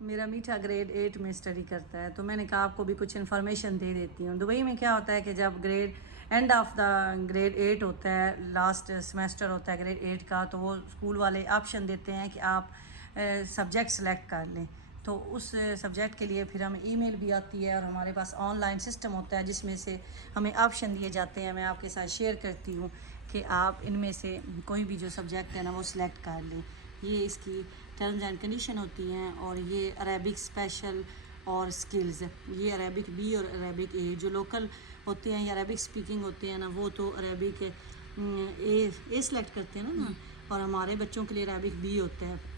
मेरा मीठा ग्रेड 8 में स्टडी करता है, तो मैंने कहा आपको भी कुछ इन्फॉर्मेशन दे देती हूँ। दुबई में क्या होता है कि जब grade end of the grade 8 होता है, लास्ट सेमेस्टर होता है ग्रेड 8 का, तो वो स्कूल वाले ऑप्शन देते हैं कि आप सब्जेक्ट सेलेक्ट कर लें। तो उस सब्जेक्ट के लिए फिर हमें ईमेल भी आती है और हमारे पास ऑनलाइन सिस्टम होता है जिसमें से हमें ऑप्शन दिए जाते हैं। मैं आपके साथ शेयर करती हूँ कि आप इनमें से कोई भी जो सब्जेक्ट है ना वो सिलेक्ट कर लें। ये इसकी टर्म्स एंड कंडीशन होती हैं। और ये अरेबिक स्पेशल और स्किल्स, ये अरेबिक बी और अरेबिक ए जो लोकल होते हैं या अरेबिक स्पीकिंग होते हैं ना, वो तो अरेबिक ए सिलेक्ट करते हैं ना, और हमारे बच्चों के लिए अरेबिक बी होता है।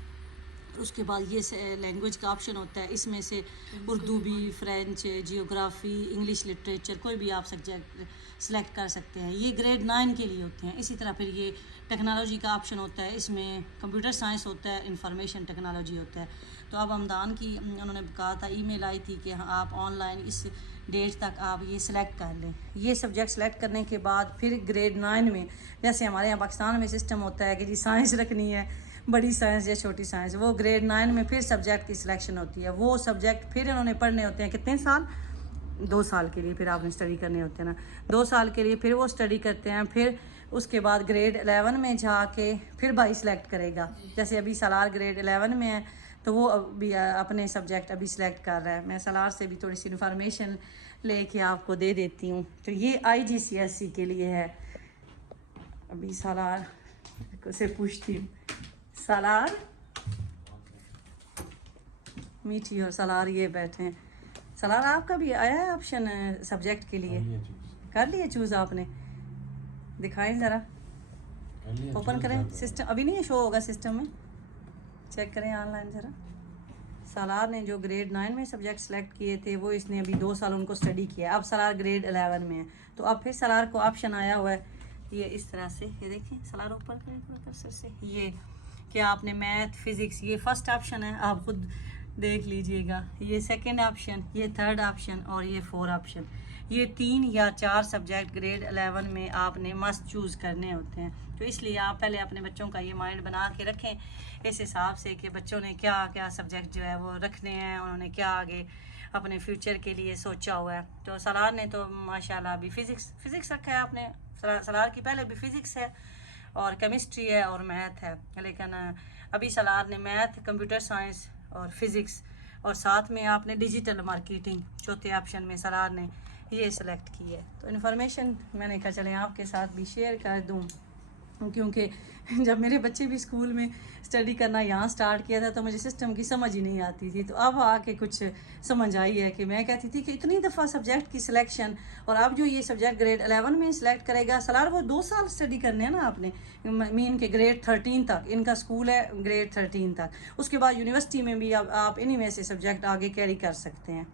उसके बाद ये लैंग्वेज का ऑप्शन होता है, इसमें से उर्दू भी, फ्रेंच, जियोग्राफ़ी, इंग्लिश लिटरेचर, कोई भी आप सब्जेक्ट सेलेक्ट कर सकते हैं। ये ग्रेड 9 के लिए होते हैं। इसी तरह फिर ये टेक्नोलॉजी का ऑप्शन होता है, इसमें कंप्यूटर साइंस होता है, इंफॉर्मेशन टेक्नोलॉजी होता है। तो अब हमदान की उन्होंने कहा था, ईमेल आई थी कि आप ऑनलाइन इस डेट तक आप ये सिलेक्ट कर लें। ये सब्जेक्ट सेलेक्ट करने के बाद फिर ग्रेड 9 में, जैसे हमारे यहाँ पाकिस्तान में सिस्टम होता है कि जी साइंस रखनी है, बड़ी साइंस या छोटी साइंस, वो ग्रेड 9 में फिर सब्जेक्ट की सिलेक्शन होती है। वो सब्जेक्ट फिर इन्होंने पढ़ने होते हैं कितने साल, 2 साल के लिए फिर आपने स्टडी करने होते हैं ना, 2 साल के लिए फिर वो स्टडी करते हैं। फिर उसके बाद ग्रेड 11 में जाके फिर भाई सिलेक्ट करेगा। जैसे अभी सलार ग्रेड 11 में है तो वो अभी अपने सब्जेक्ट अभी सिलेक्ट कर रहा है। मैं सलार से भी थोड़ी सी इन्फॉर्मेशन लेके आपको दे देती हूँ। तो ये IGCSE के लिए है। अभी सलार से पूछती हूँ, सलार मीठी और सलार ये बैठे हैं। सलार आपका भी आया है ऑप्शन सब्जेक्ट के लिए, कर लिए चूज़ आपने? दिखाएं ज़रा, ओपन करें सिस्टम, अभी नहीं शो होगा सिस्टम में, चेक करें ऑनलाइन ज़रा। सलार ने जो ग्रेड 9 में सब्जेक्ट सेलेक्ट किए थे वो इसने अभी 2 साल उनको स्टडी किया। अब सलार ग्रेड 11 में है, तो अब फिर सलार को ऑप्शन आया हुआ है ये इस तरह से। ये देखें, सलार ऊपर करें थोड़ा कर्सर से, ये कि आपने मैथ, फिज़िक्स, ये फर्स्ट ऑप्शन है, आप खुद देख लीजिएगा। ये सेकंड ऑप्शन, ये थर्ड ऑप्शन और ये 4 ऑप्शन। ये 3 या 4 सब्जेक्ट ग्रेड 11 में आपने मस्ट चूज़ करने होते हैं। तो इसलिए आप पहले अपने बच्चों का ये माइंड बना के रखें इस हिसाब से कि बच्चों ने क्या क्या सब्जेक्ट जो है वो रखने हैं, उन्होंने क्या आगे अपने फ्यूचर के लिए सोचा हुआ है। तो सलार ने तो माशाल्लाह अभी फ़िज़िक्स रखा है आपने। सलार की पहले भी फ़िज़िक्स है और केमिस्ट्री है और मैथ है, लेकिन अभी सलार ने मैथ, कंप्यूटर साइंस और फिज़िक्स, और साथ में आपने डिजिटल मार्केटिंग चौथे ऑप्शन में सलार ने ये सिलेक्ट की है। तो इन्फॉर्मेशन मैंने कहा चलें आपके साथ भी शेयर कर दूँ, क्योंकि जब मेरे बच्चे भी स्कूल में स्टडी करना यहाँ स्टार्ट किया था तो मुझे सिस्टम की समझ ही नहीं आती थी। तो अब आके कुछ समझ आई है कि मैं कहती थी कि इतनी दफ़ा सब्जेक्ट की सिलेक्शन, और अब जो ये सब्जेक्ट ग्रेड 11 में सिलेक्ट करेगा सलार, वो 2 साल स्टडी करने हैं ना आपने, मीन के ग्रेड 13 तक इनका स्कूल है, ग्रेड 13 तक। उसके बाद यूनिवर्सिटी में भी अब आप इन्हीं में से सब्जेक्ट आगे कैरी कर सकते हैं।